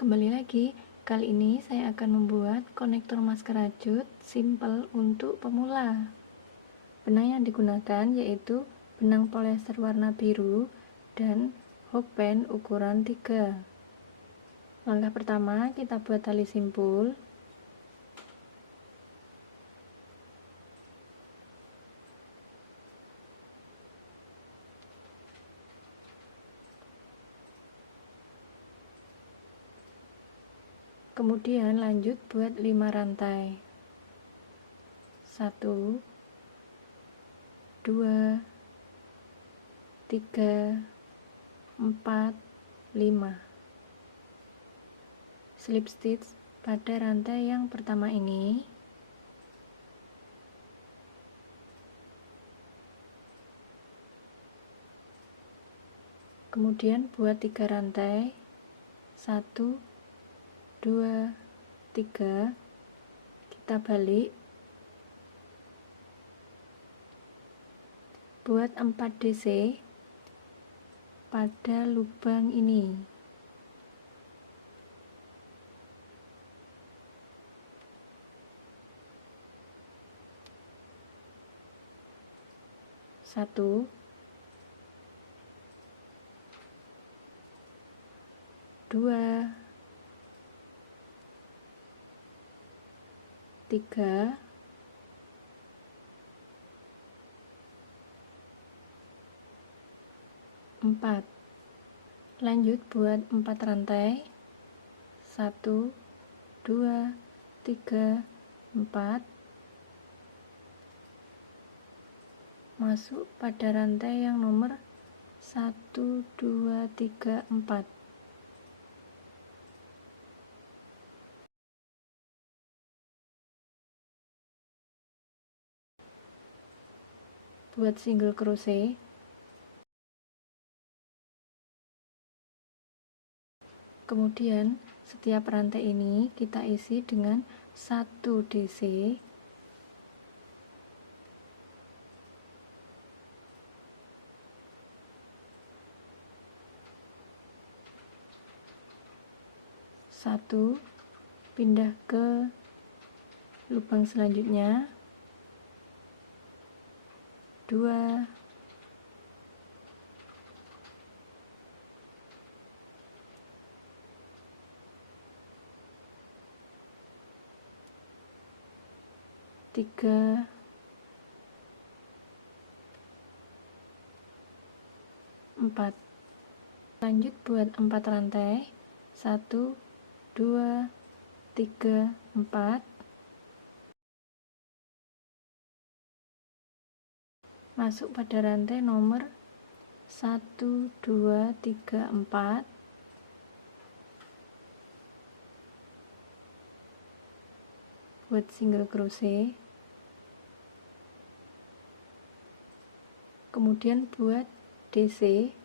Kembali lagi, kali ini saya akan membuat konektor masker rajut simple untuk pemula. Benang yang digunakan yaitu benang polyester warna biru dan hokben ukuran 3. Langkah pertama, kita buat tali simpul. Kemudian lanjut buat 5 rantai. 1 2 3 4 5. Slip stitch pada rantai yang pertama ini. Kemudian buat 3 rantai. 1 2 3. Kita balik. Buat 4 DC pada lubang ini. Satu, dua, tiga, empat. Lanjut buat 4 rantai. 1 2 3 4. Masuk pada rantai yang nomor 1 2 3 4. Buat single crochet. Kemudian setiap rantai ini kita isi dengan 1 DC. Satu, pindah ke lubang selanjutnya. 2, 3, 4. Lanjut buat 4 rantai. 1 2 3 4. Masuk pada rantai nomor 1 2 3 4. Buat single crochet. Kemudian buat DC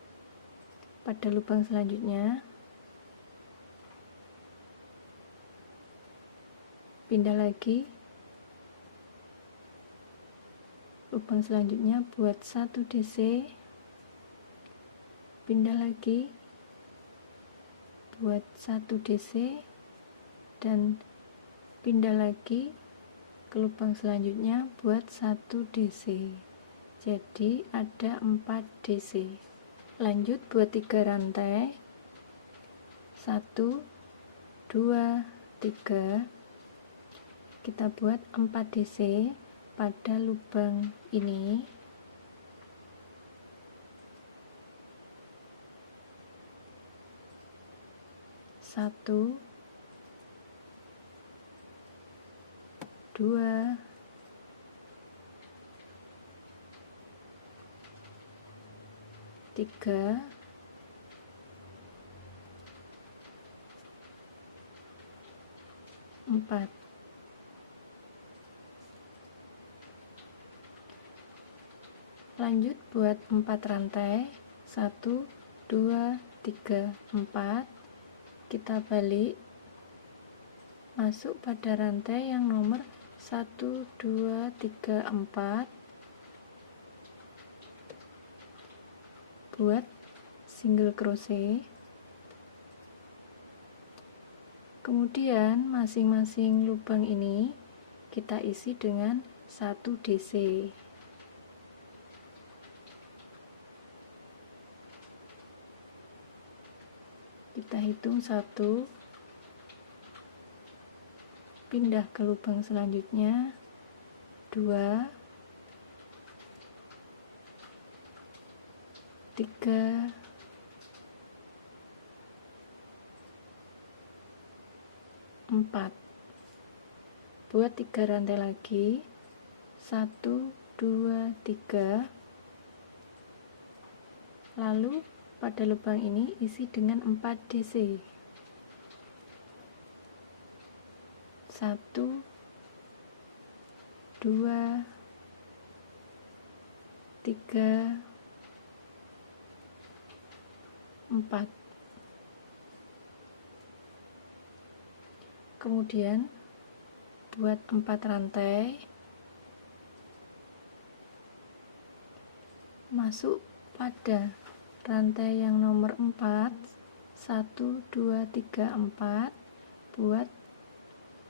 pada lubang selanjutnya. Pindah lagi lubang selanjutnya, buat 1 DC, pindah lagi buat 1 DC dan pindah lagi ke lubang selanjutnya buat 1 DC. Jadi ada 4 DC. Lanjut buat 3 rantai. 1 2 3. Kita buat 4 DC pada lubang ini. Satu, 2, 3, 4. Lanjut buat 4 rantai. 1 2 3 4. Kita balik, masuk pada rantai yang nomor 1 2 3 4. Buat single crochet. Kemudian masing-masing lubang ini kita isi dengan 1 DC. Kita hitung 1, pindah ke lubang selanjutnya, 2, 3, 4. Buat 3 rantai lagi, 1, 2, 3. Lalu pada lubang ini isi dengan 4 DC. 1, 2, 3, 4. Kemudian buat 4 rantai, masuk pada rantai yang nomor 4, 1, 2, 3, 4, buat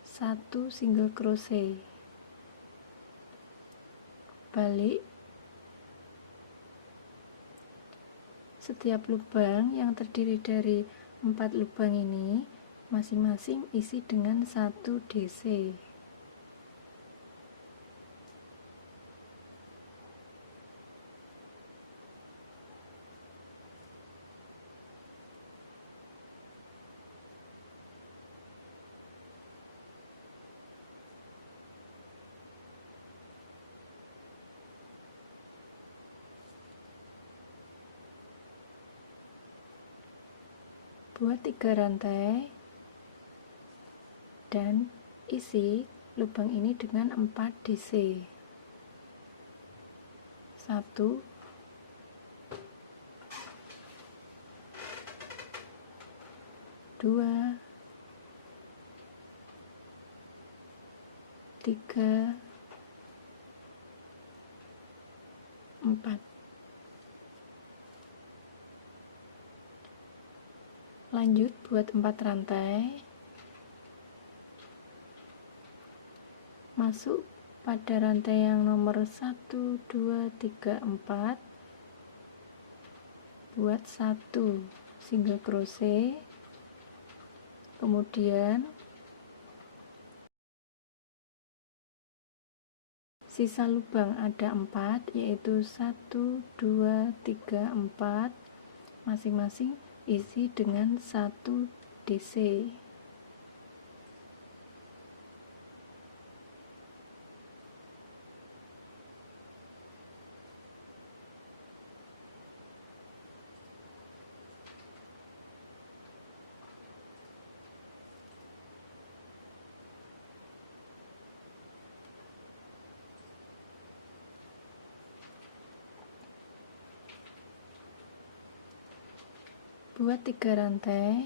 1 single crochet, balik. Setiap lubang yang terdiri dari 4 lubang ini masing-masing isi dengan 1 DC. Buat 3 rantai dan isi lubang ini dengan 4 DC. 1, 2, 3, 4. Lanjut buat 4 rantai, masuk pada rantai yang nomor 1, 2, 3, 4, buat 1 single crochet. Kemudian sisa lubang ada 4, yaitu 1, 2, 3, 4, masing-masing isi dengan 1 DC. Buat 3 rantai,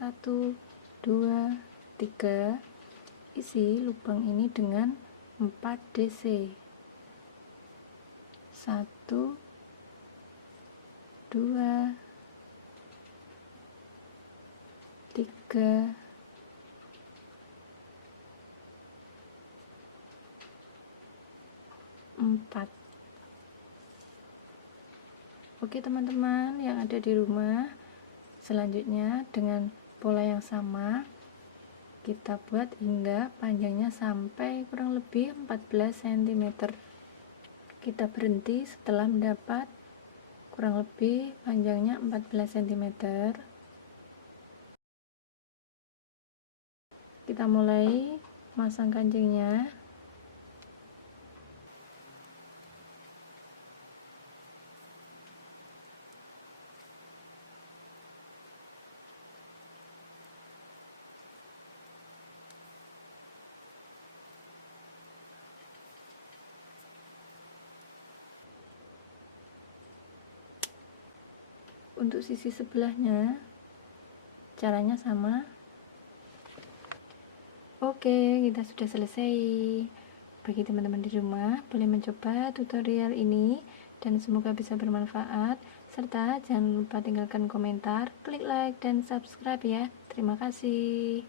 1, 2, 3, isi lubang ini dengan 4 DC. 1, 2, 3, 4. Oke teman-teman yang ada di rumah, selanjutnya dengan pola yang sama kita buat hingga panjangnya sampai kurang lebih 14 cm. Kita berhenti setelah mendapat kurang lebih panjangnya 14 cm. Kita mulai masang kancingnya. Untuk sisi sebelahnya caranya sama. Oke, kita sudah selesai. Bagi teman-teman di rumah boleh mencoba tutorial ini dan semoga bisa bermanfaat. Serta jangan lupa tinggalkan komentar, klik like, dan subscribe ya. Terima kasih.